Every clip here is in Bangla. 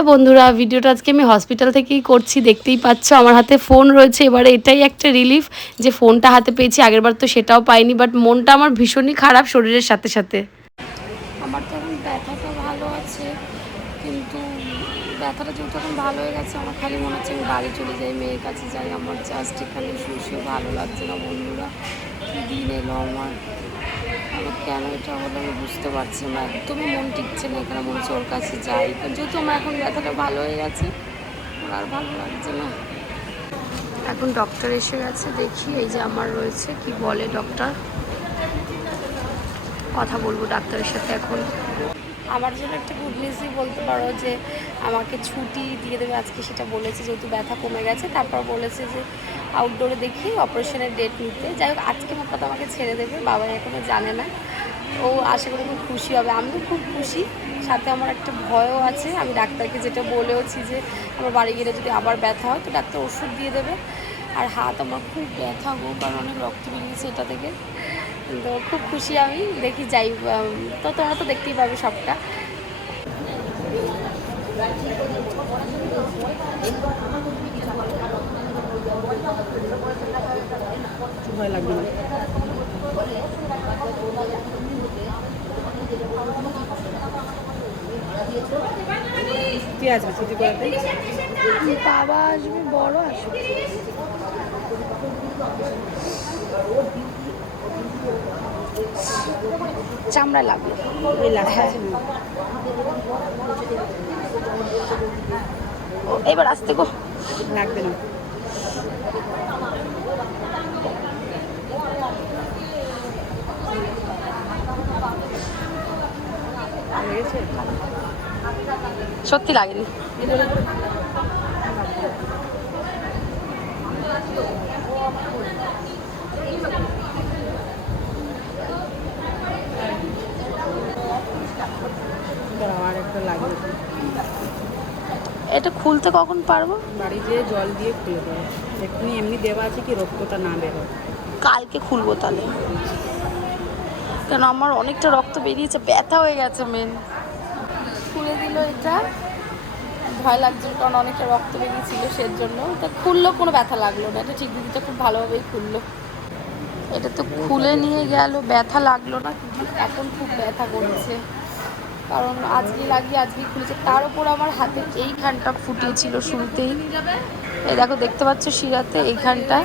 হ্যালো বন্ধুরা, ভিডিওটা আজকে আমি হসপিটাল থেকেই করছি, দেখতেই পাচ্ছ আমার হাতে ফোন রয়েছে। এবারে এটাই একটা রিলিফ যে ফোনটা হাতে পেয়েছি, আগেরবার তো সেটাও পাইনি, বাট মনটা আমার ভীষণই খারাপ শরীরের সাথে সাথে। আমার তো এখন ব্যথাটা ভালো আছে, কিন্তু ব্যথাটা যেহেতু এখন ভালো হয়ে গেছে, আমার খালি মনে হচ্ছে আমি বাড়ি চলে যাই, মেয়ের কাছে যাই। আমার জাস্ট এখানে শুয়ে ভালো লাগছে না বন্ধুরা। কী দিন এলো আমার কেন এটা হলো আমি বুঝতে পারছি না, একদমই মন টিকছে না। এখানে মনে হচ্ছে ওর কাছে যাই, যেহেতু আমার এখন ব্যথাটা ভালো হয়ে গেছে, আমার আর ভালো লাগছে না। এখন ডক্টর এসে গেছে, দেখি এই যে আমার রয়েছে, কি বলে ডক্টর, কথা বলবো ডাক্তারের সাথে এখন। আমার জন্য একটা গুড নিউজই বলতে পারো যে আমাকে ছুটি দিয়ে দেবে আজকে, সেটা বলেছে, যেহেতু ব্যথা কমে গেছে। তারপর বলেছে যে আউটডোরে দেখি অপারেশনের ডেট নিতে। যাই হোক, আজকে মোট কথা আমাকে ছেড়ে দেবে, বাবা এখনও জানে না। ও আশা করি খুব খুশি হবে, আমিও খুব খুশি। সাথে আমার একটা ভয়ও আছে, আমি ডাক্তারকে যেটা বলেওছি যে আমার বাড়ি গেলে যদি আবার ব্যথা হয় তো ডাক্তার ওষুধ দিয়ে দেবে। আর হাত আমার খুব ব্যথা গো, কারণ অনেক রক্ত বেরিয়েছে এটা থেকে। তো খুব খুশি আমি, দেখি যাই। তো তোমরা তো দেখতেই পাবে সবটা। ভয় লাগবে না। কে আসবে ছুটি করাতে? বাবা আসবে, বড় আসবে। চামড়া লাগলো, এই লাস্ট আছে না? এবার আসতে গো, লাগবে না। লেগেছে? সত্যি লাগেনি। আর একটা লাগবে। এটা খুলতে কখন পারবো? বাড়ি যেয়ে জল দিয়ে খুলে দেবো। এক্ষুনি এমনি দেওয়া আছে কি রক্তটা না বেরো। কালকে খুলবো তাহলে, কেন আমার অনেকটা রক্ত বেরিয়েছে, ব্যথা হয়ে গেছে মেন। খুলে দিল এটা, ভয় লাগছিল কারণ অনেকটা রক্ত বেরিয়েছিল, সেই জন্য। তা খুললো, কোনো ব্যথা লাগলো না, এটা ঠিক দিদিটা খুব ভালোভাবেই খুললো। এটা তো খুলে নিয়ে গেল, ব্যথা লাগলো না, কিন্তু এখন খুব ব্যথা করছে, কারণ আজকে লাগিয়ে আজকেই খুলেছে। তার উপর আমার হাতের এইখানটা ফুটিয়েছিল শুরুতেই, এই দেখো দেখতে পাচ্ছ শিরাতে এইখানটা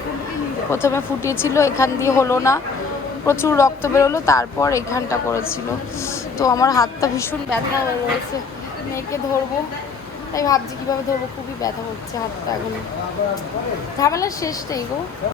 প্রথমে ফুটিয়েছিল, এখান দিয়ে হলো না, প্রচুর রক্ত বেরোলো, তারপর এইখানটা করেছিল। তো আমার হাতটা ভীষণ ব্যথা হয়ে রয়েছে, মেয়েকে ধরবো তাই ভাবছি কীভাবে ধরবো, খুবই ব্যথা হচ্ছে হাতটা এখন। ঝামেলার শেষ নেই গো।